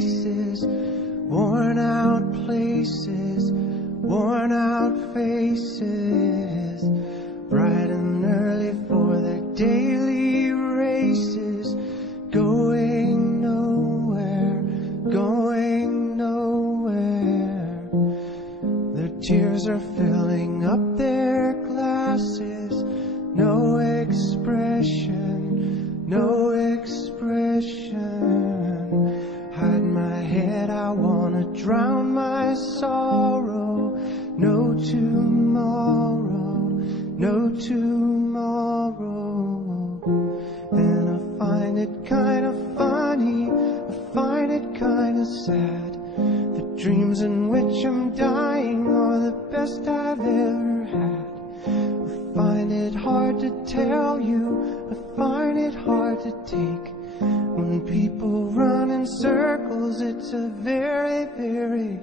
faces, worn out places, worn out faces, bright and early for their daily races, going nowhere, going nowhere. Their tears are filling up their glasses, no expression, no expression. Hide my head, I wanna drown my sorrow. No tomorrow, no tomorrow. And I find it kinda funny, I find it kinda sad. The dreams in which I'm dying are the best I've ever had. I find it hard to tell you, I find it hard to take. When people run in circles, it's a very, very